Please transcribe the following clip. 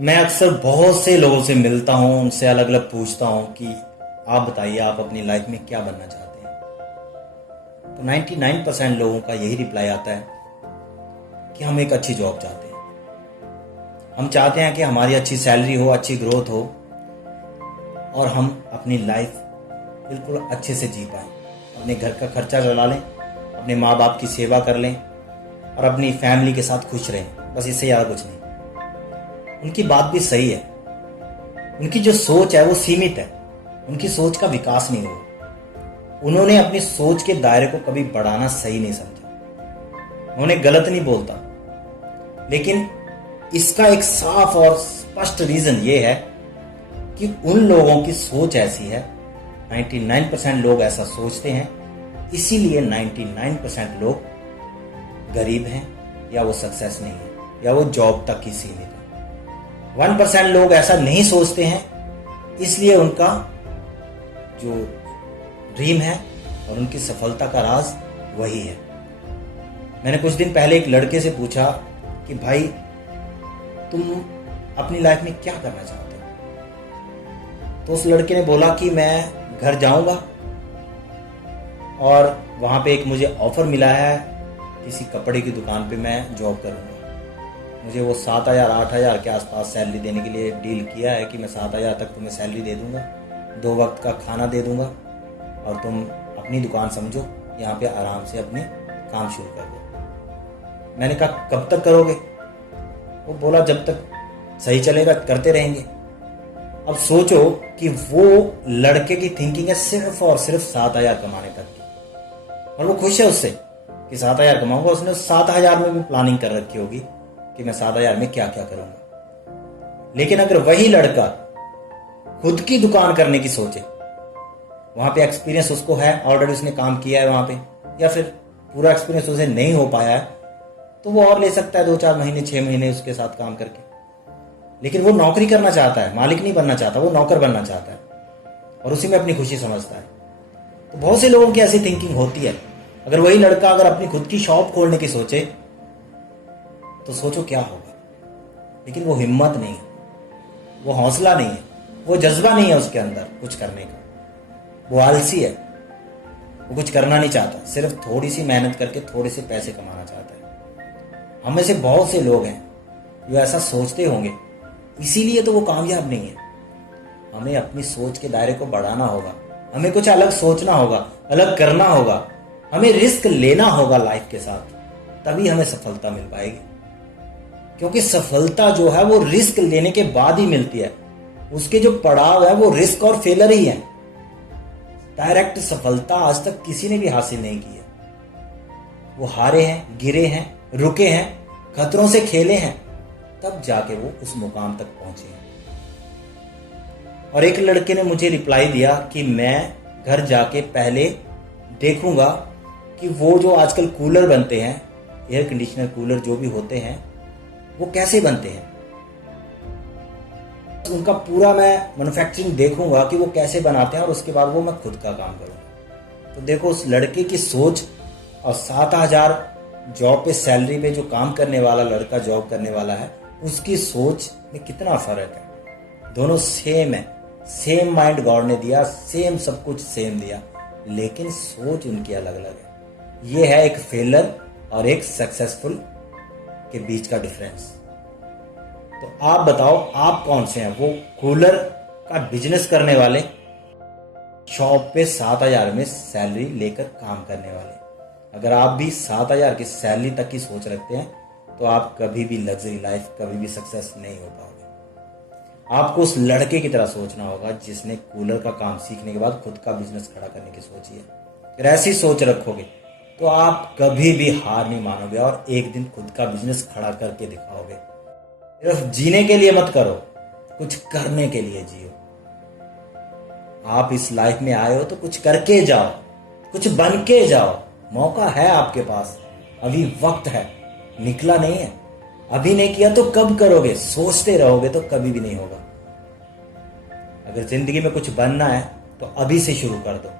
मैं अक्सर बहुत से लोगों से मिलता हूँ, उनसे अलग अलग पूछता हूँ कि आप बताइए आप अपनी लाइफ में क्या बनना चाहते हैं। तो 99% लोगों का यही रिप्लाई आता है कि हम एक अच्छी जॉब चाहते हैं। हम चाहते हैं कि हमारी अच्छी सैलरी हो, अच्छी ग्रोथ हो और हम अपनी लाइफ बिल्कुल अच्छे से जी पाएं, अपने घर का खर्चा चला लें, अपने माँ बाप की सेवा कर लें और अपनी फैमिली के साथ खुश रहें। बस इससे ज़्यादा कुछ नहीं। उनकी बात भी सही है। उनकी जो सोच है वो सीमित है, उनकी सोच का विकास नहीं हुआ। उन्होंने अपनी सोच के दायरे को कभी बढ़ाना सही नहीं समझा। उन्हें गलत नहीं बोलता, लेकिन इसका एक साफ और स्पष्ट रीजन ये है कि उन लोगों की सोच ऐसी है। 99% लोग ऐसा सोचते हैं, इसीलिए 99% लोग गरीब हैं या वो सक्सेस नहीं है या वो जॉब तक ही सीमित है। 1% लोग ऐसा नहीं सोचते हैं, इसलिए उनका जो ड्रीम है और उनकी सफलता का राज वही है। मैंने कुछ दिन पहले एक लड़के से पूछा कि भाई तुम अपनी लाइफ में क्या करना चाहते हो। तो उस लड़के ने बोला कि मैं घर जाऊंगा और वहां पे एक मुझे ऑफर मिला है, किसी कपड़े की दुकान पे मैं जॉब करूंगा। मुझे वो 7,000 8,000 के आसपास सैलरी देने के लिए डील किया है कि मैं 7,000 तक तुम्हें सैलरी दे दूंगा, 2 वक्त का खाना दे दूंगा और तुम अपनी दुकान समझो, यहाँ पे आराम से अपने काम शुरू कर दो। मैंने कहा कब तक करोगे? वो बोला जब तक सही चलेगा करते रहेंगे। अब सोचो कि वो लड़के की थिंकिंग है सिर्फ और सिर्फ 7,000 कमाने तक की, और वो खुश है उससे कि 7,000 कमाऊंगा। उसने 7,000 में भी प्लानिंग कर रखी होगी कि मैं 7,000 में क्या क्या करूंगा। लेकिन अगर वही लड़का खुद की दुकान करने की सोचे, वहां पे एक्सपीरियंस उसको है, ऑलरेडी उसने काम किया है वहां पे, या फिर पूरा एक्सपीरियंस उसे नहीं हो पाया है, तो वो और ले सकता है 2-4 महीने 6 महीने उसके साथ काम करके। लेकिन वो नौकरी करना चाहता है, मालिक नहीं बनना चाहता, वो नौकर बनना चाहता है और उसी में अपनी खुशी समझता है। तो बहुत से लोगों की ऐसी थिंकिंग होती है। अगर वही लड़का अगर अपनी खुद की शॉप खोलने की सोचे तो सोचो क्या होगा। लेकिन वो हिम्मत नहीं है, वो हौसला नहीं है, वो जज्बा नहीं है उसके अंदर कुछ करने का। वो आलसी है, वो कुछ करना नहीं चाहता, सिर्फ थोड़ी सी मेहनत करके थोड़े से पैसे कमाना चाहता है। हम में से बहुत से लोग हैं जो ऐसा सोचते होंगे, इसीलिए तो वो कामयाब नहीं है। हमें अपनी सोच के दायरे को बढ़ाना होगा, हमें कुछ अलग सोचना होगा, अलग करना होगा, हमें रिस्क लेना होगा लाइफ के साथ, तभी हमें सफलता मिल पाएगी। क्योंकि सफलता जो है वो रिस्क लेने के बाद ही मिलती है। उसके जो पड़ाव है वो रिस्क और फेलर ही है। डायरेक्ट सफलता आज तक किसी ने भी हासिल नहीं की है। वो हारे हैं, गिरे हैं, रुके हैं, खतरों से खेले हैं, तब जाके वो उस मुकाम तक पहुंचे हैं। और एक लड़के ने मुझे रिप्लाई दिया कि मैं घर जाके पहले देखूंगा कि वो जो आजकल कूलर बनते हैं, एयर कंडीशनर कूलर जो भी होते हैं, वो कैसे बनते हैं। उनका पूरा मैं मैन्युफैक्चरिंग देखूंगा कि वो कैसे बनाते हैं और उसके बाद वो मैं खुद का काम करूंगा। तो देखो उस लड़के की सोच और 7,000 जॉब पे सैलरी पे जो काम करने वाला लड़का जॉब करने वाला है, उसकी सोच में कितना फर्क है। दोनों सेम है, सेम माइंड गॉड ने दिया, सेम सब कुछ सेम दिया, लेकिन सोच उनकी अलग अलग है। ये है एक फेलर और एक सक्सेसफुल के बीच का डिफरेंस। तो आप बताओ आप कौन से हैं? वो कूलर का बिजनेस करने वाले, शॉप पे 7,000 में सैलरी लेकर काम करने वाले। अगर आप भी 7,000 की सैलरी तक की सोच रखते हैं तो आप कभी भी लग्जरी लाइफ, कभी भी सक्सेस नहीं हो पाओगे। आपको उस लड़के की तरह सोचना होगा जिसने कूलर का काम सीखने के बाद खुद का बिजनेस खड़ा करने की सोची है। अगर ऐसी सोच रखोगे तो आप कभी भी हार नहीं मानोगे और एक दिन खुद का बिजनेस खड़ा करके दिखाओगे। सिर्फ जीने के लिए मत करो, कुछ करने के लिए जियो। आप इस लाइफ में आए हो तो कुछ करके जाओ, कुछ बन के जाओ। मौका है आपके पास, अभी वक्त है, निकला नहीं है। अभी नहीं किया तो कब करोगे? सोचते रहोगे तो कभी भी नहीं होगा। अगर जिंदगी में कुछ बनना है तो अभी से शुरू कर दो।